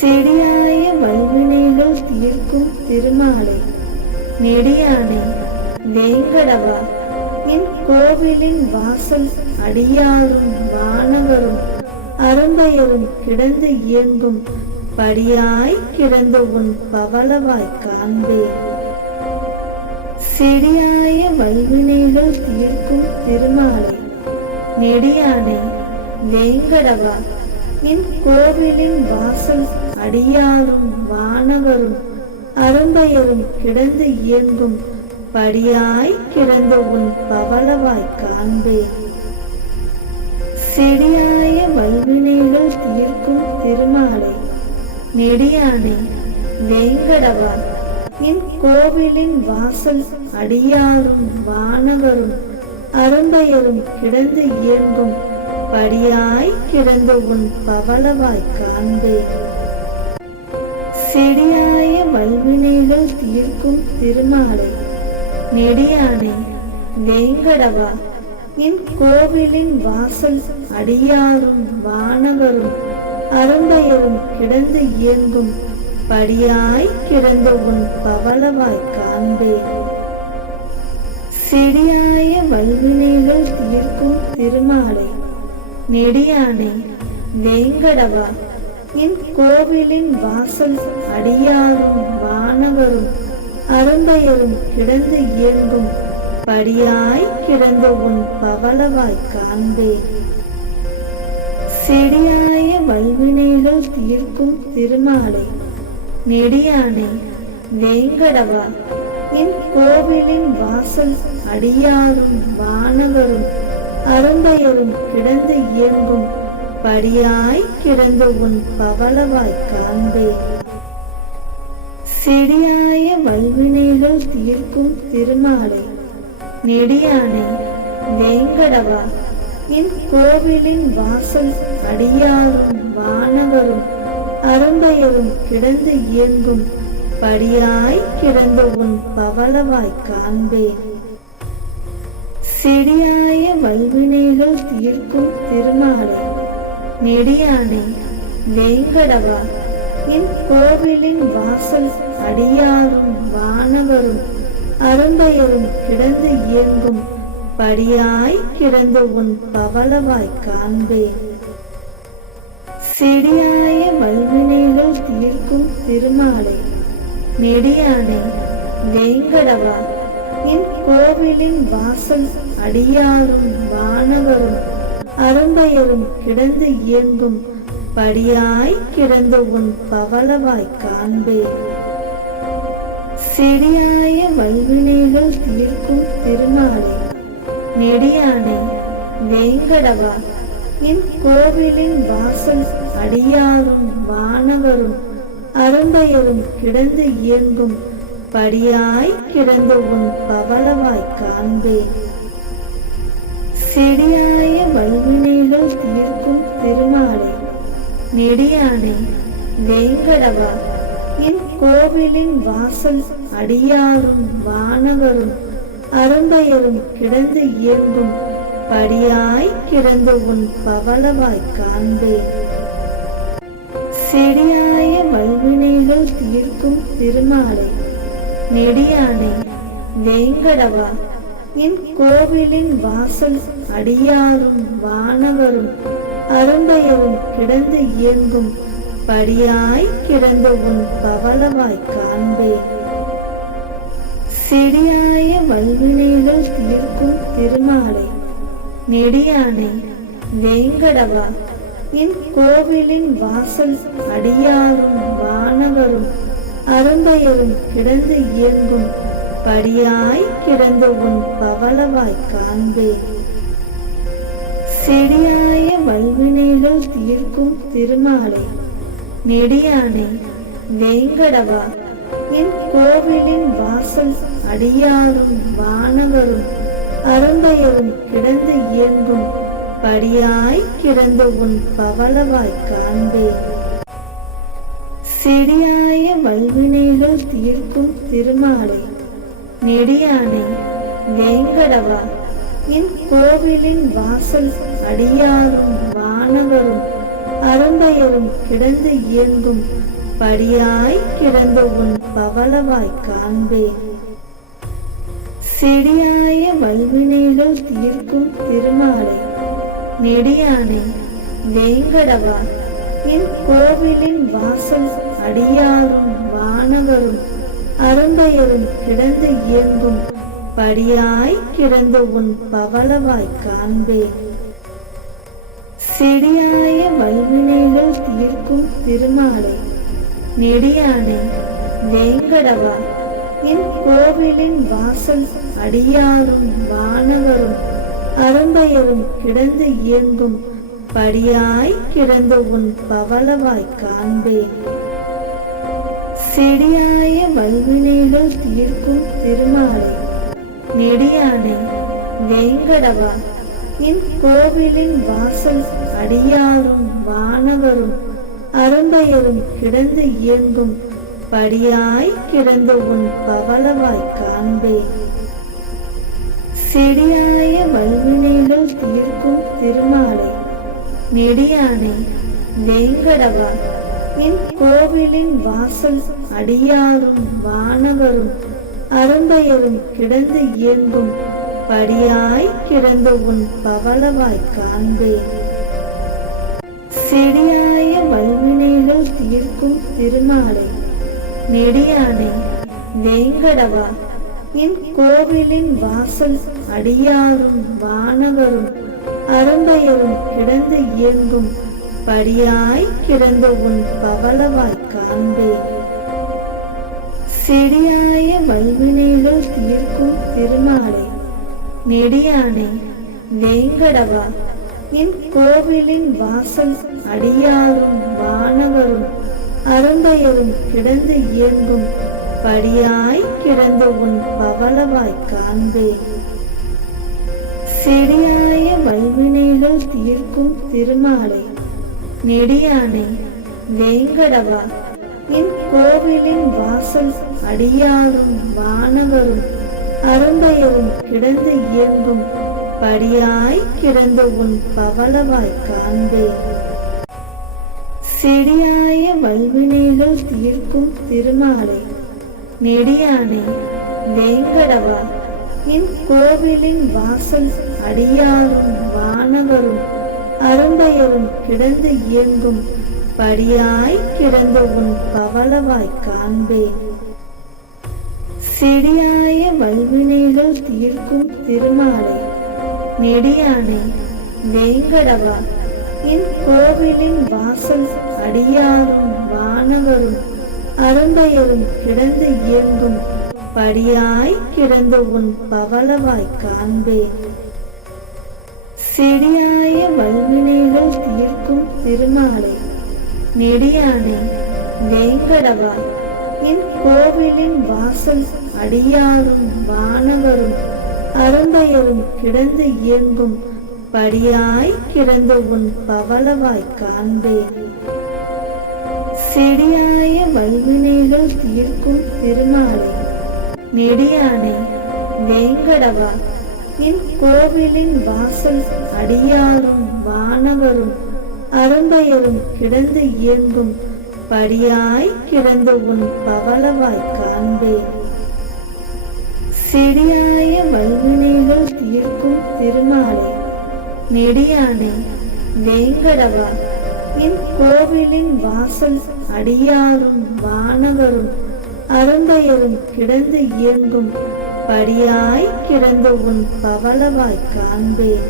செடியாய வல்வினைகள் தீர்க்கும் திருமாலை. நெடியானை வேங்கடவா என் கோவிலின் வாசல் அடியாரும் வானவரும் அரும்பயரும் கிடந்து இயங்கும் படியாய் கிடந்த உன் பவளவாய் காண்பேன் செடியாய வல்வினைகள் தீர்க்கும் திருமாலை. நெடியானை வேங்கடவா என் கோவிலின் வாசல் அடியாரும் வானவரும் அரும்பயரும் கிடந்து இயங்கும். படியாய் கிடந்த உன் பவளவாய் காண்பேன். செடியாய வல்வினைகள் தீர்க்கும் திருமாலை நெடியானை வேங்கடவா. என் கோவிலின் வாசல் அடியாரும் வானவரும் அரும்பயரும் கிடந்து இயங்கும். படியாய் கிடந்த உன் பவளவாய் காண்பேன். செடியாய வல்வினைகள் தீர்க்கும் திருமாலை. நெடியானை வேங்கடவா என் கோவிலின் வாசல் அடியாரும் வானவரும் அரும்பயரும் கிடந்து இயங்கும் படியாய் கிடந்த உன் பவளவாய் காண்பேன். செடியாய வல்வினைகள் தீர்க்கும் திருமாலை. நெடியானை வேங்கடவா என் கோவிலின் வாசல் அடியாரும் வானவரும் அரும்பயரும் கிடந்து இயங்கும். படியாய் கிடந்த உன் பவளவாய் காண்பே செடியாய வல்வினைகள் தீர்க்கும் திருமாலை. நெடியானை வேங்கடவா என் கோவிலின் வாசல் அடியாரும் வானவரும் அரும்பயரும் கிடந்து இயங்கும். படியாய் கிடந்த உன் பவளவாய் காண்பேன் செடியாய வல்வினைகள் தீர்க்கும் திருமாலை. நெடியானை வெங்கடவா என் கோவிலின் வாசல் அடியாரும் வானவரும் அரும்பயரும் கிடந்து இயங்கும் படியாய் கிடந்த உன் பவளவாய் காண்பேன் செடியாய வல்வினைகள் தீர்க்கும் திருமாலை. நெடியானை வேங்கடவா என் கோவிலின் வாசல் அடியாரும் வானவரும் அரும்பயரும் கிடந்து இயங்கும் படியாய் கிடந்த உன் பவளவாய் காண்பேன். செடியாய வல்வினைகள் தீர்க்கும் திருமாலை நெடியானை வேங்கடவா என் கோவிலின் வாசல் அடியாரும் வானவரும் அரும்பயரும் கிடந்து இயங்கும் படியாய் கிடந்த உன் பவளவாய் காண்பேன். சிறியாய வல்வினைகள் தீர்க்கும் திருமாலை நெடியானை வெங்கடவா என் கோவிலின் வாசல் அடியாரும் வானவரும் அரும்பயரும் கிடந்து இயங்கும் படியாய் கிடந்த உன் பவளவாய் காண்பேன். சிறியாய் நெடியானை வேங்கடவா என் கோவிலின் வாசல் அடியாரும் வானவரும் அரும்பயரும் கிடந்து இயங்கும் படியாய் கிடந்த உன் பவளவாய் காண்பேன். செடியாய வல்வினைகள் தீர்க்கும் திருமாலை நெடியானை வேங்கடவா என் கோவிலின் வாசல் அடியாரும் வானவரும் அரும்பயவும் கிடந்து இயங்கும் படியாய் கிடந்த உன் பவளவாய் காண்பேன் செடியாய வல்வினைகள் தீர்க்கும் திருமாலை நெடியானை வேங்கடவா என் கோவிலின் வாசல் அடியாரும் வானவரும் அரும்பயரும் கிடந்து இயங்கும் படியாய் கிடந்த உன் பவளவாய் காண்பேன் செடியாய வல்வினைகள் தீர்க்கும் திருமாலை. நெடியானை வேங்கடவா என் கோவிலின் வாசல் அடியாரும் வானவரும் அரும்பயரும் கிடந்து இயங்கும் படியாய் கிடந்த உன் பவளவாய் காண்பேன். செடியாய வல்வினைகள் தீர்க்கும் திருமாலை. நெடியானை வேங்கடவா என் கோவிலின் வாசல் அடியாரும் வானவரும் அரும்பயரும் கிடந்து இயங்கும் படியாய் கிடந்த உன் பவளவாய் காண்பேன். செடியாய வல்வினைகள் தீர்க்கும் திருமாலை நெடியானை வேங்கடவா என் கோவிலின் வாசல் அடியாரும் வானவரும் அரும்பெயரும் கிடந்து இயங்கும் படியாய் கிடந்த உன் பவளவாய் காண்பேன். செடியாய வல்வினைகள் தீர்க்கும் திருமாலை. நெடியானை வேங்கடவா என் கோவிலின் வாசல் அடியாரும் வானவரும் அரும்பெயரும் கிடந்து இயங்கும் படியாய் கிடந்த உன் பவளவாய் காண்பேன். செடியாய வல்வினைகள் தீர்க்கும் திருமாலை. நெடியானை வேங்கடவா என் கோவிலின் வாசல் அடியாரும் வானவரும் அரும்பெயரும் கிடந்து இயங்கும். படியாய் கிடந்த உன் பவளவாய் காண்பேன் செடியாய வல்வினைகள் தீர்க்கும் திருமாலை. நெடியானை வெங்கடவா. என் கோவிலின் வாசல் அடியாரும் வானவரும் அரும்பெயரும் கிடந்து இயங்கும். படியாய் கிடந்த உன் பவளவாய் காண்பேன் செடியாய வல்வினைகள் தீர்க்கும் திருமாலை நெடியானை வேங்கடவா என் கோவிலின் வாசல் அடியாரும் வானவரும் அரும்பெயரும் கிடந்து இயங்கும் படியாய் கிடந்த உன் பவளவாய் காண்பே. செடியாய வல்வினைகள் தீர்க்கும் திருமாலை நெடியானை வேங்கடவா என் கோவிலின் வாசல் அடியாரும் வானவரும் அரும்பெயரும் கிடந்து இயங்கும். படியாய் கிடந்த உன் பவளவாய் காண்பேன். செடியாய வல்வினைகள் தீர்க்கும் திருமாலை நெடியானை வேங்கடவா. என் கோவிலின் வாசல் அடியாரும் வானவரும் அரும்பெயரும் கிடந்து இயங்கும். படியாய் கிடந்த உன் பவளவாய் காண்பேன் செடியாய வல்வினைகள் தீர்க்கும் திருமாலை நெடியானை வேங்கடவா என் கோவிலின் வாசல் அடியாரும் வானவரும் அரும்பெயரும் கிடந்து இயங்கும் படியாய் கிடந்த உன் பவளவாய் காண்பேன் செடியாய வல்வினைகள் தீர்க்கும் திருமாலை நெடியானை வேங்கடவா என் கோவிலின் வாசல் அடியாரும் வானவரும் அரும்பெயரும் கிடந்து இயங்கும் படியாய் கிடந்த உன் பவளவாய் காண்பேன். செடியாய வல்வினைகள் தீர்க்கும் திருமாலை நெடியானை வேங்கடவா என் கோவிலின் வாசல் அடியாரும் வானவரும் அரும்பெயரும் கிடந்து இயங்கும் படியாய் கிடந்த உன் பவளவாய் காண்பேன். செடியாய வல்வினைகள் தீர்க்கும் திருமாலை நெடியானை வேங்கடவா என் கோவிலின் வாசல் அடியாரும் வானவரும் அரும்பயரும் கிடந்து இயங்கும் படியாய் கிடந்த உன் பவளவாய் காண்பேன். செடியாய வல்வினைகள் தீர்க்கும் திருமாலை. நெடியானே வேங்கடவா என் கோவிலின் வாசல் அடியாரும் வானவரும் அரும்பெயரும் கிடந்து இயங்கும் படியாய் கிடந்த உன் பவளவாய் காண்பேன்.